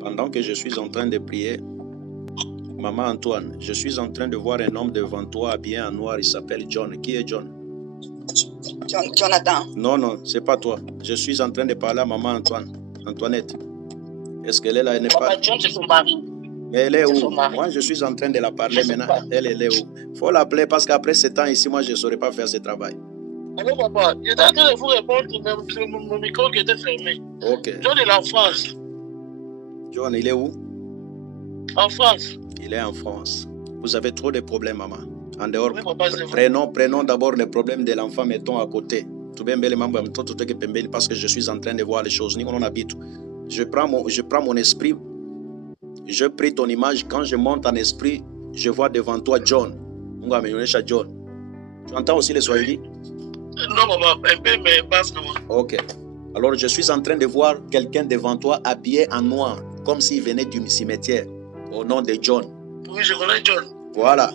Pendant que je suis en train de prier, Maman Antoine, je suis en train de voir un homme devant toi habillé en noir, il s'appelle John. Qui est John? Jonathan. Non, c'est pas toi. Je suis en train de parler à Maman Antoinette. Est-ce qu'elle est là? Elle n'est pas... John, c'est son mari. Mais elle est où? Son mari. Moi, je suis en train de la parler maintenant. Elle est où? Il faut l'appeler parce qu'après ce temps ici, moi, je ne saurais pas faire ce travail. Allô, papa, j'étais en train de vous répondre, mais mon micro qui était fermé. Ok. John est en France. John, il est où? En France. Il est en France. Vous avez trop de problèmes, maman. En dehors, Oui, papa, c'est vrai. prenons d'abord les problèmes de l'enfant, mettons à côté. Parce que je suis en train de voir les choses. Je prends mon esprit, je prie ton image. Quand je monte en esprit, je vois devant toi John. John. Tu entends aussi les Swahili? Non, papa, un peu, mais pas seulement. Ok. Alors, je suis en train de voir quelqu'un devant toi habillé en noir, comme s'il venait du cimetière, au nom de John. Oui, je connais John. Voilà.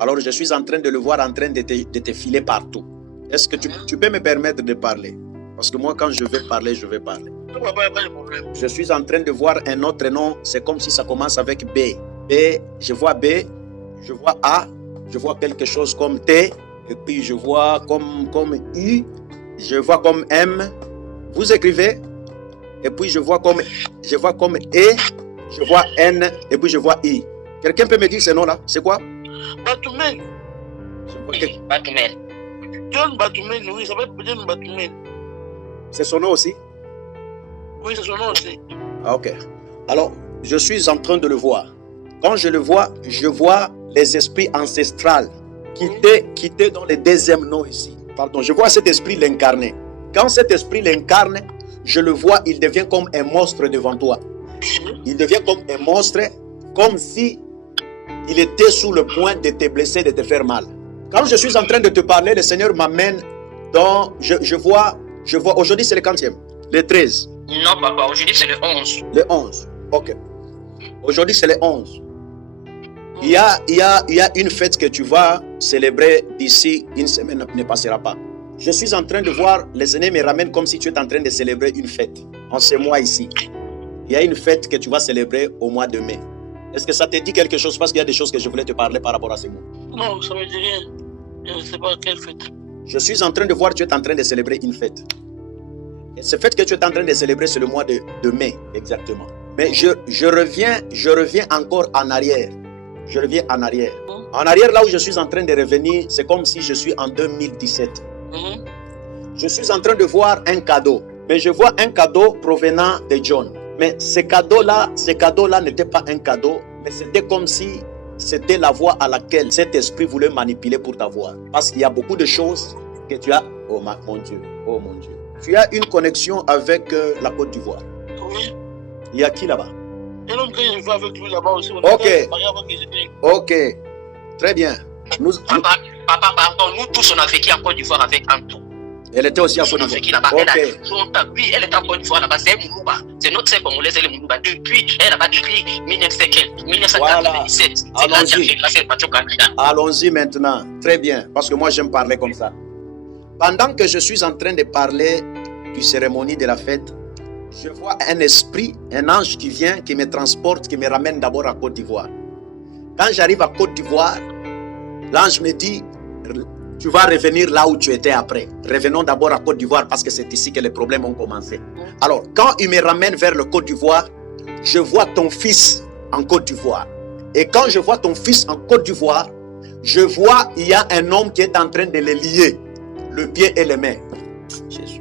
Alors, je suis en train de le voir en train de te filer partout. Est-ce que tu peux me permettre de parler? Parce que moi, quand je vais parler, je vais parler. Non, papa, il n'y a pas de problème. Je suis en train de voir un autre nom. C'est comme si ça commence avec B. B, je vois B, je vois A, je vois quelque chose comme T, et puis je vois comme I, je vois comme M. Vous écrivez? Et puis je vois comme E, je vois N, et puis je vois I. Quelqu'un peut me dire ce nom-là? C'est quoi? Batoumène. Batoumène. John Batoumène, oui, il s'appelle John Batoumène. C'est son nom aussi? Oui, c'est son nom aussi. Ah, ok. Alors, je suis en train de le voir. Quand je le vois, je vois les esprits ancestrales qui étaient dans le deuxième nom ici. Pardon, je vois cet esprit l'incarner. Quand cet esprit l'incarne, je le vois, il devient comme un monstre devant toi. Il devient comme un monstre, comme si il était sous le point de te blesser, de te faire mal. Quand je suis en train de te parler, le Seigneur m'amène dans... Je vois aujourd'hui c'est le 40e, le 13. Non, papa, aujourd'hui c'est le 11. Le 11, ok. Aujourd'hui c'est le 11. Il y a une fête que tu vas célébrer d'ici une semaine, ne passera pas. Je suis en train de voir, le Seigneur me ramène comme si tu es en train de célébrer une fête. En ce mois ici. Il y a une fête que tu vas célébrer au mois de mai. Est-ce que ça te dit quelque chose? Parce qu'il y a des choses que je voulais te parler par rapport à ces mots. Non, ça ne me dit rien. Je ne sais pas quelle fête. Je suis en train de voir, tu es en train de célébrer une fête. Et cette fête que tu es en train de célébrer, c'est le mois de mai, exactement. Mais je reviens encore en arrière. Je reviens en arrière. En arrière, là où je suis en train de revenir, c'est comme si je suis en 2017. Je suis en train de voir un cadeau. Mais je vois un cadeau provenant de John. Mais ce cadeau-là n'était pas un cadeau, mais c'était comme si c'était la voie à laquelle cet esprit voulait manipuler pour t'avoir. Parce qu'il y a beaucoup de choses que tu as... Oh mon Dieu, oh mon Dieu. Tu as une connexion avec la Côte d'Ivoire. Oui. Il y a qui là-bas? Un homme que je vais avec lui là-bas aussi. Ok. Ok. Très bien. Papa, pardon, nous tous on a vécu en Côte d'Ivoire avec Anto. Elle était aussi en Côte d'Ivoire. Okay. Oui, elle était en Côte d'Ivoire là-bas. C'est Moulouba. C'est notre sœur congolaise, elle est Moulouba. Depuis, elle a depuis 1997. Voilà. Allons-y maintenant. Très bien. Parce que moi, j'aime parler comme ça. Pendant que je suis en train de parler du cérémonie de la fête, je vois un esprit, un ange qui vient, qui me transporte, qui me ramène d'abord à Côte d'Ivoire. Quand j'arrive à Côte d'Ivoire, l'ange me dit, tu vas revenir là où tu étais après. Revenons d'abord à Côte d'Ivoire parce que c'est ici que les problèmes ont commencé. Alors, quand il me ramène vers le Côte d'Ivoire, je vois ton fils en Côte d'Ivoire. Et quand je vois ton fils en Côte d'Ivoire, je vois, il y a un homme qui est en train de les lier, le pied et les mains. Jésus.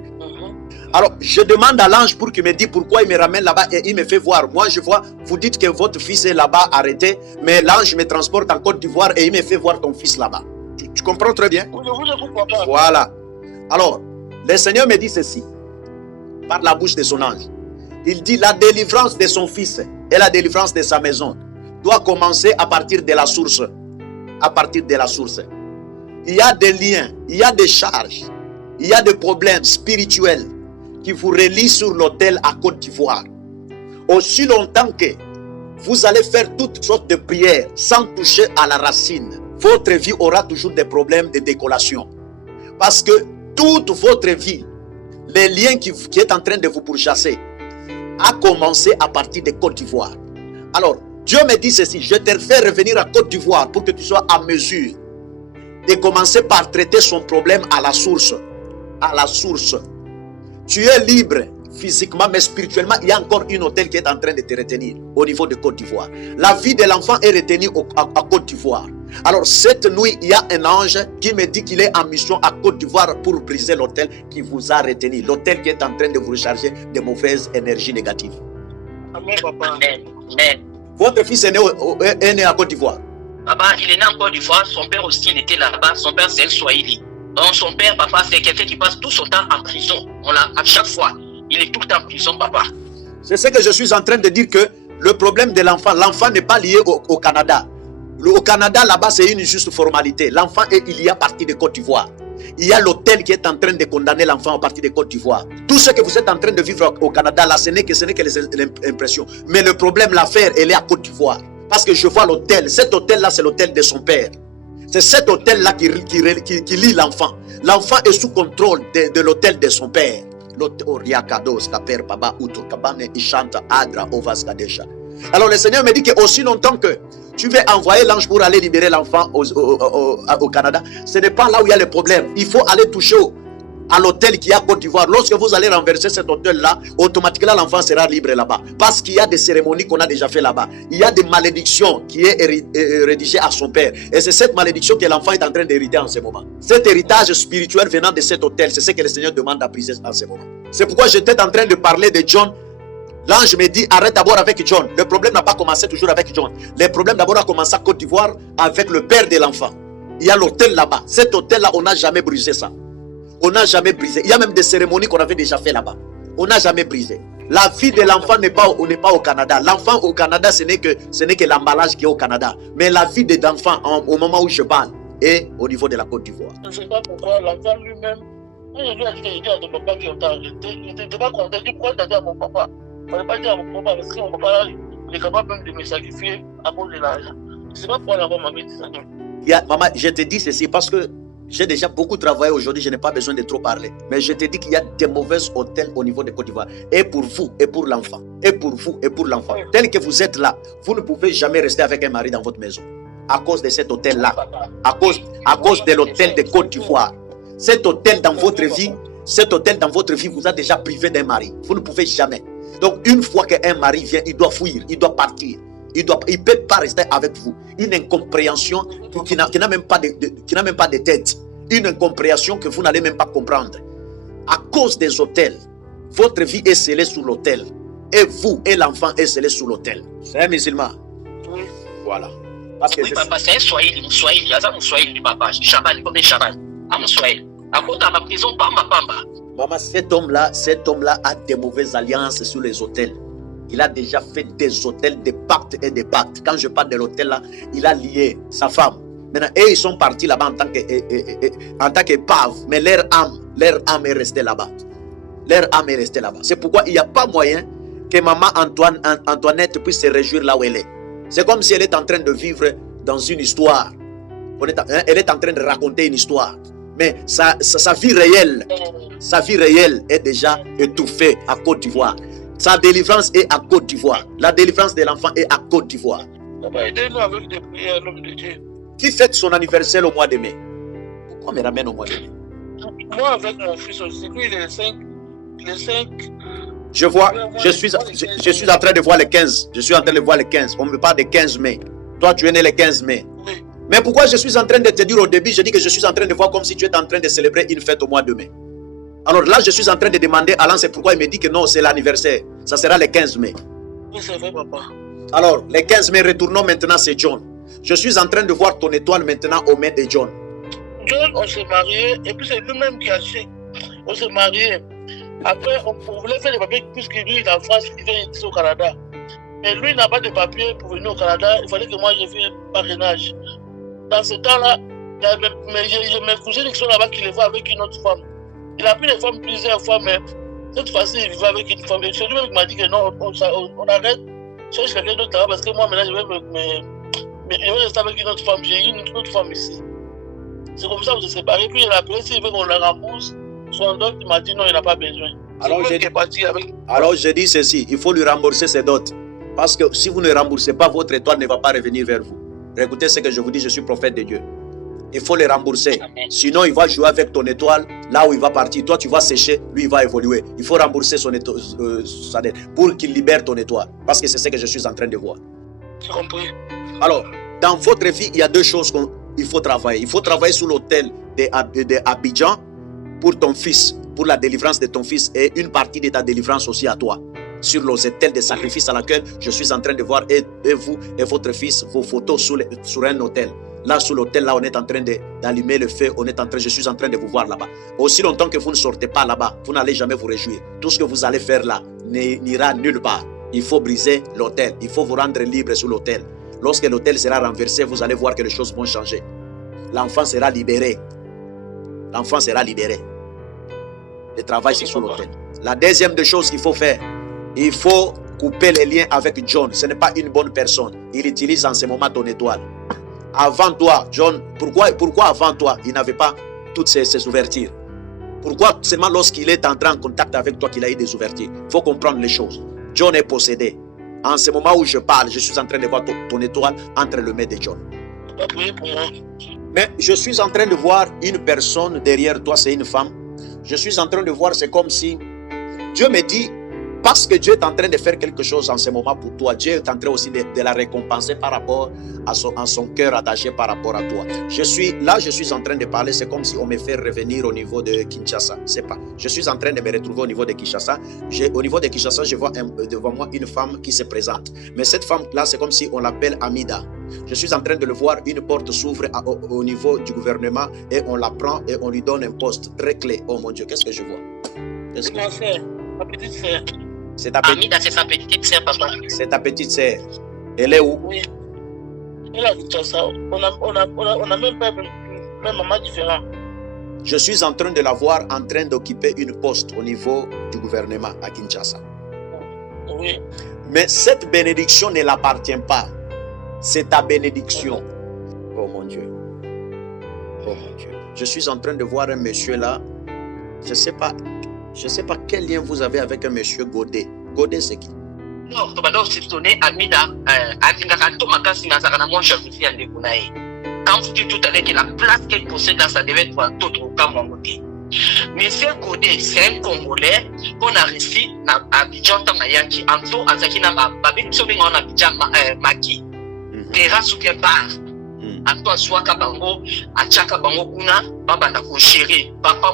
Alors, je demande à l'ange pour qu'il me dise pourquoi il me ramène là-bas et il me fait voir. Moi, je vois, vous dites que votre fils est là-bas arrêté, mais l'ange me transporte en Côte d'Ivoire et il me fait voir ton fils là-bas. Tu comprends très bien? Voilà. Alors, le Seigneur me dit ceci, par la bouche de son ange. Il dit, la délivrance de son fils et la délivrance de sa maison doit commencer à partir de la source. À partir de la source. Il y a des liens, il y a des charges, il y a des problèmes spirituels qui vous relient sur l'autel à Côte d'Ivoire. Aussi longtemps que vous allez faire toutes sortes de prières sans toucher à la racine, votre vie aura toujours des problèmes de décollation. Parce que toute votre vie, les liens qui est en train de vous pourchasser, a commencé à partir de Côte d'Ivoire. Alors, Dieu me dit ceci, je te fais revenir à Côte d'Ivoire pour que tu sois à mesure de commencer par traiter son problème à la source. À la source. Tu es libre physiquement, mais spirituellement, il y a encore une hôtel qui est en train de te retenir au niveau de Côte d'Ivoire. La vie de l'enfant est retenue à Côte d'Ivoire. Alors, cette nuit, il y a un ange qui me dit qu'il est en mission à Côte d'Ivoire pour briser l'hôtel qui vous a retenu. L'hôtel qui est en train de vous recharger de mauvaises énergies négatives. Amen, papa. Amen. Votre fils est né à Côte d'Ivoire. Papa, il est né en Côte d'Ivoire. Son père aussi, il était là-bas. Son père, c'est un Swahili. Donc, son père, papa, c'est quelqu'un qui passe tout son temps en prison. À chaque fois, il est tout le temps en prison, papa. C'est ce que je suis en train de dire, que le problème de l'enfant n'est pas lié au Canada. Au Canada, là-bas, c'est une juste formalité. L'enfant il y a parti de Côte d'Ivoire. Il y a l'hôtel qui est en train de condamner l'enfant à partir de Côte d'Ivoire. Tout ce que vous êtes en train de vivre au Canada, là, ce n'est que les impressions. Mais le problème, l'affaire, elle est à Côte d'Ivoire. Parce que je vois l'hôtel. Cet hôtel-là, c'est l'hôtel de son père. C'est cet hôtel-là qui lie l'enfant. L'enfant est sous contrôle de l'hôtel de son père. Alors le Seigneur me dit que aussi longtemps que tu veux envoyer l'ange pour aller libérer l'enfant au Canada, ce n'est pas là où il y a le problème. Il faut aller toucher à l'hôtel qui est à Côte d'Ivoire. Lorsque vous allez renverser cet hôtel-là, automatiquement l'enfant sera libre là-bas. Parce qu'il y a des cérémonies qu'on a déjà fait là-bas. Il y a des malédictions qui est rédigée à son père. Et c'est cette malédiction que l'enfant est en train d'hériter en ce moment. Cet héritage spirituel venant de cet hôtel, c'est ce que le Seigneur demande à briser en ce moment. C'est pourquoi j'étais en train de parler de John. L'ange me dit, arrête d'abord avec John. Le problème n'a pas commencé toujours avec John. Le problème d'abord a commencé à Côte d'Ivoire avec le père de l'enfant. Il y a l'hôtel là-bas. Cet hôtel-là, on n'a jamais brisé ça. On n'a jamais brisé. Il y a même des cérémonies qu'on avait déjà fait là-bas. On n'a jamais brisé. La vie de l'enfant n'est pas au Canada. L'enfant au Canada, ce n'est que l'emballage qui est au Canada. Mais la vie de l'enfant, au moment où je parle, est au niveau de la Côte d'Ivoire. Je ne sais pas pourquoi l'enfant lui-même, quand je lui ai dit qu'il était à ton papa qui t'a arrêté, il n'était pas content. Il dit, pourquoi t'as dit à mon papa? Il ne fallait pas dire à mon papa, parce que mon papa, il est capable même de me sacrifier à cause de l'argent. Je ne sais pas pourquoi l'enfant m'avait dit ça. Maman, je te dis ceci parce que j'ai déjà beaucoup travaillé aujourd'hui, je n'ai pas besoin de trop parler. Mais je te dis qu'il y a des mauvais hôtels au niveau de Côte d'Ivoire. Et pour vous, et pour l'enfant. Et pour vous, et pour l'enfant. Tel que vous êtes là, vous ne pouvez jamais rester avec un mari dans votre maison. À cause de cet hôtel-là. À cause de l'hôtel de Côte d'Ivoire. Cet hôtel dans votre vie, vous a déjà privé d'un mari. Vous ne pouvez jamais. Donc, une fois qu'un mari vient, il doit fuir, il doit partir. Il ne peut pas rester avec vous. Une incompréhension qui n'a même pas de tête. Une incompréhension que vous n'allez même pas comprendre. À cause des hôtels, votre vie est scellée sous l'hôtel. Et vous et l'enfant est scellé sous l'hôtel. C'est un musulman. Oui. Voilà. Parce que oui, papa, c'est un Swahili. Mon Swahili, il y a un Swahili, papa. Chaban, il connaît Chaban. À mon Swahili. À cause de ma prison, Pamba. Maman, cet homme-là a des mauvaises alliances sur les hôtels. Il a déjà fait des hôtels, des pactes et des pactes. Quand je parle de l'hôtel là, il a lié sa femme. Maintenant, ils sont partis là-bas en tant qu'épave. Mais leur âme est restée là-bas. Leur âme est restée là-bas. C'est pourquoi il n'y a pas moyen que maman Antoinette puisse se réjouir là où elle est. C'est comme si elle est en train de vivre dans une histoire. Elle est en train de raconter une histoire. Mais sa vie réelle est déjà étouffée à Côte d'Ivoire. Sa délivrance est à Côte d'Ivoire. La délivrance de l'enfant est à Côte d'Ivoire. Papa, aidez-nous avec des prières, l'homme de Dieu. Qui fête son anniversaire au mois de mai? Pourquoi me ramène au mois de mai? Moi, avec mon fils aussi, lui, il est le 5. Je suis en train de voir le 15. Je suis en train de voir le 15. On me parle de 15 mai. Toi, tu es né le 15 mai. Oui. Mais pourquoi je suis en train de te dire au début, je dis que je suis en train de voir comme si tu étais en train de célébrer une fête au mois de mai. Alors là, je suis en train de demander à Alain, c'est pourquoi il me dit que non, c'est l'anniversaire. Ça sera le 15 mai. Oui, c'est vrai, papa. Alors, le 15 mai, retournons maintenant, c'est John. Je suis en train de voir ton étoile maintenant au mains de John. John, on s'est marié, et puis c'est lui-même qui a acheté. On s'est marié. Après, on voulait faire des papiers, puisque lui, il est en France, il vient ici au Canada. Mais lui, il n'a pas de papiers pour venir au Canada. Il fallait que moi, je fasse un parrainage. Dans ce temps-là, j'ai mes cousines qui sont là-bas qui le voient avec une autre femme. Il a pris les femmes plusieurs fois, mais cette fois-ci, il vivait avec une femme. Et c'est lui-même qui m'a dit que non, on arrête. Je cherche quelqu'un d'autre là-bas parce que moi, maintenant, je vais rester avec une autre femme. J'ai une autre femme ici. C'est comme ça qu'on s'est séparés. Puis il a appelé s'il veut qu'on la rembourse. Son doc, il m'a dit non, il n'a pas besoin. Alors je dis ceci, il faut lui rembourser ses dots. Parce que si vous ne remboursez pas, votre étoile ne va pas revenir vers vous. Écoutez ce que je vous dis, je suis prophète de Dieu. Il faut les rembourser. Amen. Sinon, il va jouer avec ton étoile, là où il va partir. Toi, tu vas sécher, lui, il va évoluer. Il faut rembourser sa dette pour qu'il libère ton étoile. Parce que c'est ce que je suis en train de voir. J'ai compris. Alors, dans votre vie, il y a deux choses qu'il faut travailler. Il faut travailler sur l'autel d'Abidjan pour ton fils, pour la délivrance de ton fils et une partie de ta délivrance aussi à toi. Sur l'autel de sacrifice à laquelle je suis en train de voir et vous et votre fils, vos photos sur un autel. Là, sur l'autel, là, on est en train d'allumer le feu. Je suis en train de vous voir là-bas. Aussi longtemps que vous ne sortez pas là-bas, vous n'allez jamais vous réjouir. Tout ce que vous allez faire là n'ira nulle part. Il faut briser l'autel. Il faut vous rendre libre sur l'autel. Lorsque l'autel sera renversé, vous allez voir que les choses vont changer. L'enfant sera libéré. L'enfant sera libéré. Le travail, c'est sur l'autel. La deuxième des choses qu'il faut faire, il faut couper les liens avec John. Ce n'est pas une bonne personne. Il utilise en ce moment ton étoile. Avant toi, John, pourquoi avant toi, il n'avait pas toutes ces ouvertures? Pourquoi seulement lorsqu'il est entré en contact avec toi qu'il a eu des ouvertures? Il faut comprendre les choses. John est possédé. En ce moment où je parle, je suis en train de voir ton étoile entre les mains de John. Mais je suis en train de voir une personne derrière toi, c'est une femme. Je suis en train de voir, c'est comme si Dieu me dit, parce que Dieu est en train de faire quelque chose en ce moment pour toi, Dieu est en train aussi de la récompenser par rapport à son cœur attaché par rapport à toi. Je suis en train de parler, c'est comme si on me fait revenir au niveau de Kinshasa. C'est pas. Je suis en train de me retrouver au niveau de Kinshasa. Au niveau de Kinshasa, je vois devant moi une femme qui se présente. Mais cette femme-là, c'est comme si on l'appelle Amida. Je suis en train de le voir, une porte s'ouvre au niveau du gouvernement et on la prend et on lui donne un poste très clé. Oh mon Dieu, qu'est-ce que je vois? C'est ma soeur, ma petite soeur. C'est ta petite... Amida, c'est sa petite sœur, papa. C'est ta petite sœur. Elle est où? Oui. Elle a dit ça. On a même pas même maman différent. Je suis en train de la voir en train d'occuper une poste au niveau du gouvernement à Kinshasa. Oui. Mais cette bénédiction ne l'appartient pas. C'est ta bénédiction. Oh mon Dieu. Oh mon Dieu. Je suis en train de voir un monsieur là. Je ne sais pas quel lien vous avez avec un monsieur Godet. Godet, c'est qui? Non, tu vas se donner Amida. Quand vous dites tout à l'heure que la place qu'elle possède dans sa devait être tout au Cameroun. Monsieur Godet, c'est un Congolais qu'on a réussi à Abidjan Tamayaki. En tout, à Zakina, Babin Sobin en Abidjan Maki. Terrasse ou bien bar. Anto Swaka Bango, Achaka Bango Kuna, Baba na chéri, Papa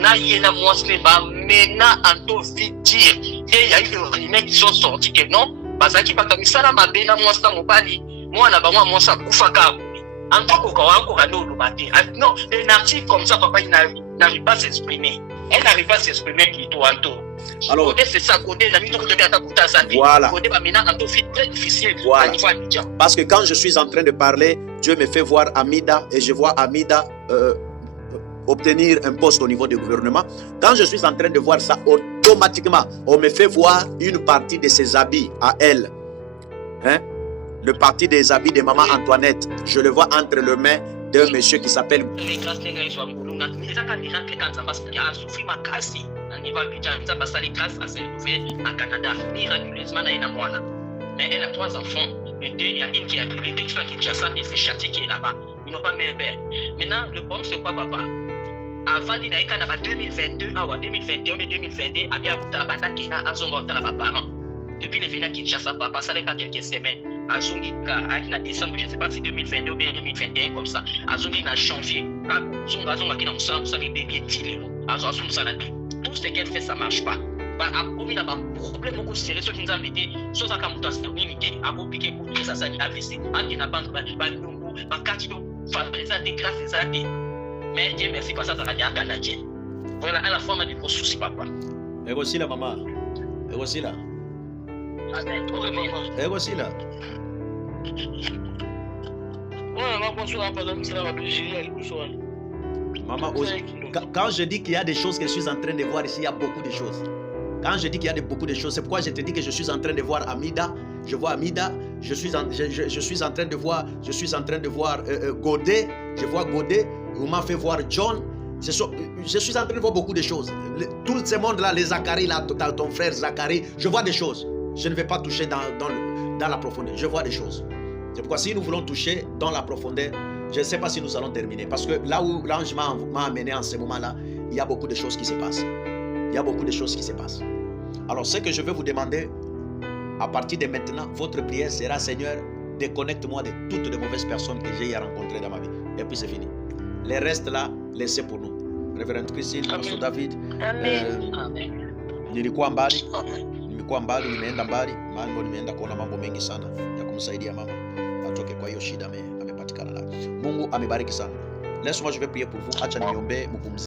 na yena monstre ba mena Anto vidir. Et il y a eu des remèdes qui sont sortis que non, Bazaki Bakamisala Mabena Monstre Mobali, moi na Bango Monstre Koufaka. Anto Kokawanko Rado Lubati. Non, un article comme ça, papa, il n'arrive pas à s'exprimer. Elle n'arrive pas à s'exprimer qui toi, Anto. Alors, c'est ça, voilà. Voilà. Parce que quand je suis en train de parler, Dieu me fait voir Amida et je vois Amida obtenir un poste au niveau du gouvernement. Quand je suis en train de voir ça, automatiquement, on me fait voir une partie de ses habits à elle. Hein? Le parti des habits de maman Antoinette. Je le vois entre les mains d'un monsieur qui s'appelle... Mais elle a 3 enfants. Il y a une qui a été qui soit Kinshasa et c'est Chati qui est là-bas. Ils n'ont pas même père. Maintenant, le problème, c'est quoi, papa? Avant, il y a eu 2022, 2021, 2022, à bien depuis le venu à Kinshasa, papa, ça fait quelques semaines. À décembre, je ne sais pas si 2022 ou 2021, comme ça. À janvier, tout ce qu'elle fait, ça ne marche pas. Il y a un problème beaucoup sérieux qui nous a mis. Soit ça a été limité, à compliquer pour que ça s'est AVC. Il y a des grâces, mais Dieu merci, pas ça, ça va dire à Dieu. Voilà, à la fois, on a des gros soucis, papa. Et aussi là, maman. Et aussi là. Et aussi là. Maman, quand je dis qu'il y a des choses que je suis en train de voir ici, il y a beaucoup de choses. Quand je dis qu'il y a beaucoup de choses, c'est pourquoi je te dis que je suis en train de voir Amida. Je vois Amida. Je suis en train de voir Godet. Je vois Godet. On m'a fait voir John. Je suis en train de voir beaucoup de choses. Tout ce monde-là, les Zacharie, là, ton frère Zacharie, je vois des choses. Je ne vais pas toucher dans la profondeur. Je vois des choses. C'est pourquoi si nous voulons toucher dans la profondeur, je ne sais pas si nous allons terminer. Parce que là où l'ange m'a amené en ce moment-là, il y a beaucoup de choses qui se passent. Il y a beaucoup de choses qui se passent. Alors, ce que je veux vous demander, à partir de maintenant, votre prière sera, Seigneur, déconnecte-moi de toutes les mauvaises personnes que j'ai rencontrées dans ma vie. Et puis c'est fini. Les restes là, laissez pour nous. Révérende Christine, Pastor David, nilikuwa mbali, nimeenda mbali, mambo nimeenda kuona mambo mengi sana ya kumsaidia mama atoke kwa hiyo shida amepatikana nayo. Mungu amebariki sana. Laisse-moi je vais prier pour vous. Acha niombe mpumzike.